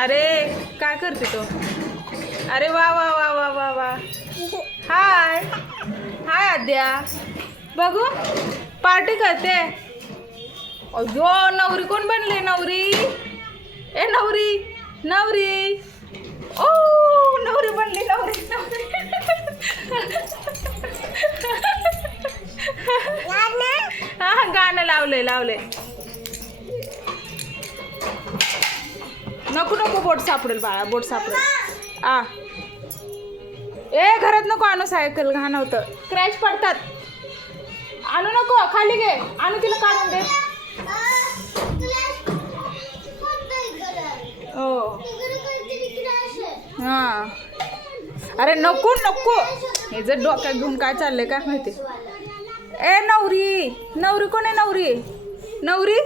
अरे काय करते तो? अरे वा वा वा वा वा वा. हाय हाय आद्या. बघू पार्टी करते. अयो नवरी कोण बनले? नवरी ए नवरी नवरी. ओ नवरी बनली. नवरी नवरी. हा गाणं लावलंय लावलंय. नको नको बोट सापडेल बाळा, बोट सापडेल. आ ए घरात नको आणू, सायकल घाण होतं, क्रॅच पडतात. आणू नको, खाली घे. आणू तिला काढून दे. हो हां. अरे नको नको, हे जर डोक्यात घेऊन काय चाललंय काय माहिती. ए नवरी नवरी कोण आहे? नवरी नवरी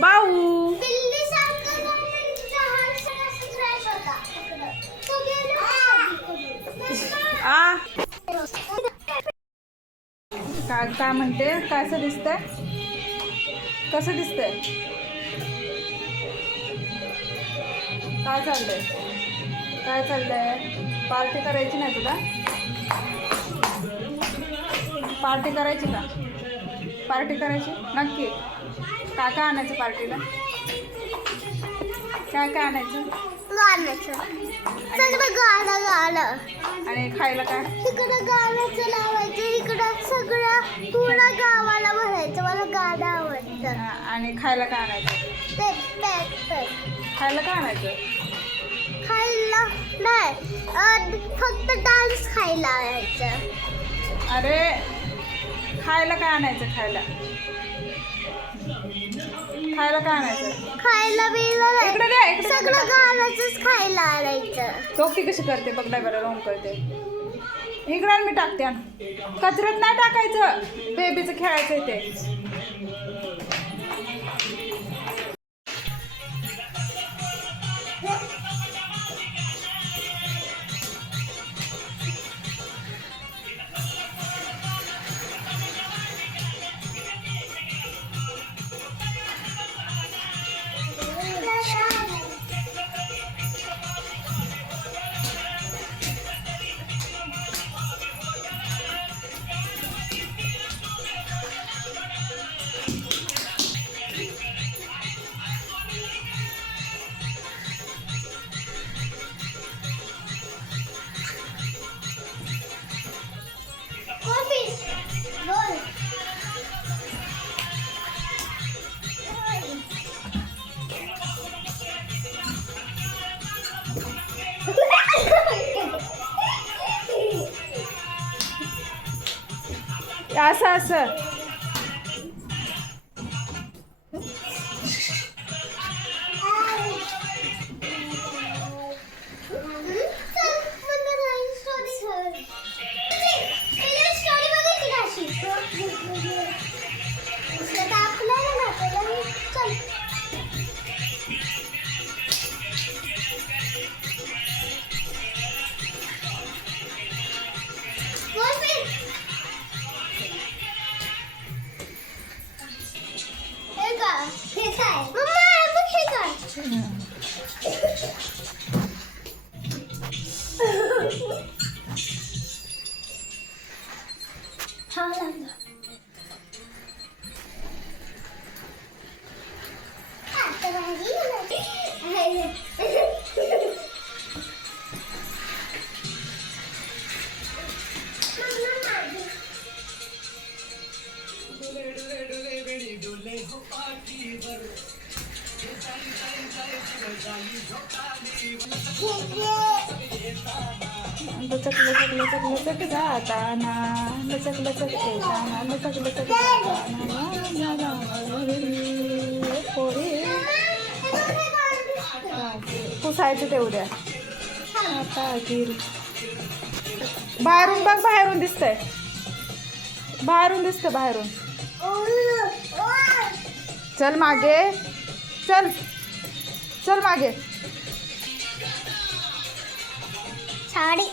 बाऊ. आ काय म्हणते? कसं दिसतंय? कसं दिसतंय? काय चाललंय? काय चाललंय? पार्टी करायची नाही तुला? पार्टी करायची का? पार्टी करायची नक्की? काय काय आणायचं पार्टीला? काय काय आणायचं? सगळं गाणं गाणं आणि खायला काय? इकडं गाण्याचं लावायचं, इकडं सगळं पूर्ण गावाला भरायचं. मला गाणं आवडतं. आणि खायला काय आणायचं? खायला काय आणायचं? खायला नाही, फक्त डान्स खायला आणायचं. अरे खायला काय आणायचं? खायला खायला काय आणायचं? खायला बिला इकडे दे, इकडे सगळं गाण्याचंच खायला आणायचं. टोपी कशी करते बघ ना बरं, रोम करते. इकडे मी टाकते. कचऱ्यात नाही टाकायचं, बेबीचं खेळायचं ते. असं असं लचक लचक लचक लचक जाताना, लचक लचक येताना, लचक लचक जाताना. पुसायचं तेवढ्या. आता गिर बाहेरून बघ, बाहेरून दिसतंय, बाहेरून दिसतं, बाहेरून. चल मागे, चल चल मागे. साडी